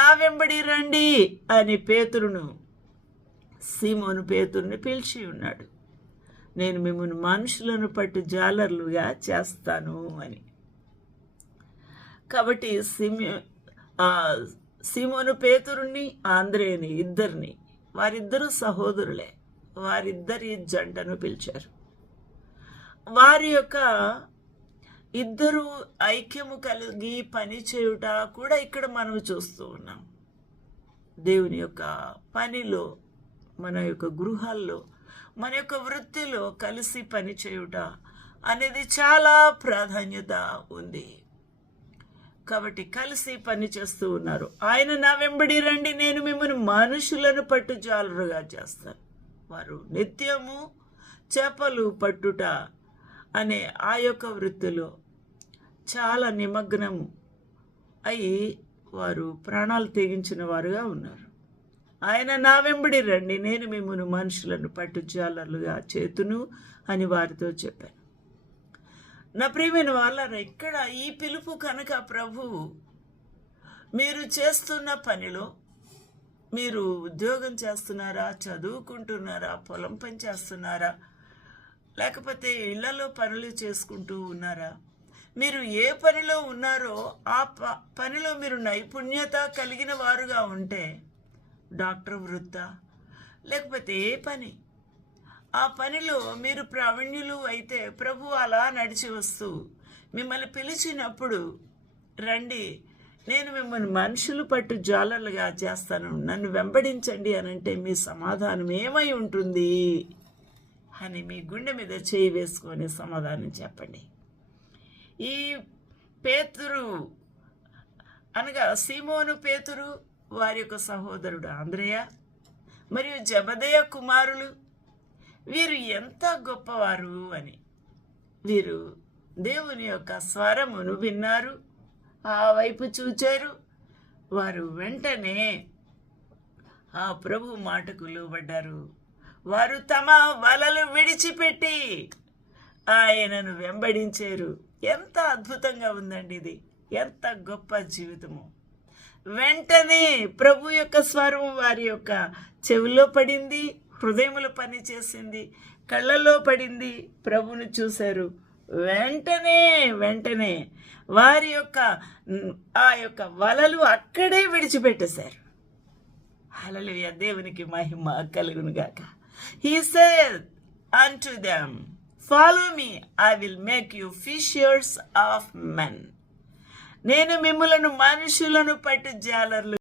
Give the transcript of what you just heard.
నా వెంబడి రండి అని సీమోను పేతురుని పిలిచి ఉన్నాడు. నేను మిమ్మల్ని మనుషులను పట్టు జాలర్లుగా చేస్తాను అని. కాబట్టి సీమోను పేతురుని ఆంద్రేని ఇద్దరిని, వారిద్దరూ సహోదరులే, వారిద్దరి జంటను పిలిచారు. వారి యొక్క ఇద్దరు ఐక్యము కలిగి పనిచేయుట కూడా ఇక్కడ మనం చూస్తూ ఉన్నాం. దేవుని యొక్క పనిలో, మన యొక్క గృహాల్లో, మన యొక్క వృత్తిలో కలిసి పనిచేయుట అనేది చాలా ప్రాధాన్యత ఉంది. కాబట్టి కలిసి పని చేస్తూ ఉన్నారు. ఆయన నా వెంబడి రండి, నేను మిమ్మల్ని మనుషులను పట్టు జాలరుగా చేస్తాను. వారు నిత్యము చేపలు పట్టుట అనే ఆ యొక్క వృత్తిలో చాలా నిమగ్నం అయి వారు ప్రాణాలు తెగించిన వారుగా ఉన్నారు. ఆయన నా వెంబడి రండి, నేను మిమ్మల్ని మనుషులను పట్టు జాలర్లుగా చేతును అని వారితో చెప్పాను. నా ప్రియమైన వాళ్ళారా, ఇక్కడ ఈ పిలుపు కనుక ప్రభువు మీరు చేస్తున్న పనిలో, మీరు ఉద్యోగం చేస్తున్నారా, చదువుకుంటున్నారా, పొలం పని చేస్తున్నారా, లేకపోతే ఇళ్లలో పనులు చేసుకుంటూ ఉన్నారా, మీరు ఏ పనిలో ఉన్నారో ఆ పనిలో మీరు నైపుణ్యత కలిగిన వారుగా ఉంటే, డాక్టర్ వృత్తా లేకపోతే ఏ పని, ఆ పనిలో మీరు ప్రావీణ్యులు అయితే ప్రభు అలా నడిచి వస్తూ మిమ్మల్ని పిలిచినప్పుడు రండి, నేను మిమ్మల్ని మనుషులు పట్టు జాలర్లుగా చేస్తాను, నన్ను వెంబడించండి అనంటే మీ సమాధానం ఏమై ఉంటుంది అని మీ గుండె మీద చేయి వేసుకొని సమాధానం చెప్పండి. ఈ పేతురు అనగా సీమోను పేతురు, వారి యొక్క సహోదరుడు ఆంద్రేయ మరియు జబదయ కుమారులు, వీరు ఎంత గొప్పవారు అని. వీరు దేవుని యొక్క స్వరమును విన్నారు, ఆ వైపు చూచారు. వారు వెంటనే ఆ ప్రభు మాటకు లోబడ్డారు. వారు తమ వలలు విడిచిపెట్టి ఆయనను వెంబడించారు. ఎంత అద్భుతంగా ఉందండి ఇది, ఎంత గొప్ప జీవితము. వెంటనే ప్రభు యొక్క స్వరం వారి యొక్క చెవిలో పడింది, హృదయములో పని చేసింది, కళ్ళల్లో పడింది. ప్రభుని చూశారు. వెంటనే వారి యొక్క ఆ యొక్క వలలు అక్కడే విడిచిపెట్టేశారు. హల్లెలూయా, దేవునికి మహిమ కలుగును గాక. He said unto them, follow me, I will make you fishers of men. నేను మిమ్ములను మనుషులను పట్టు జాలర్లు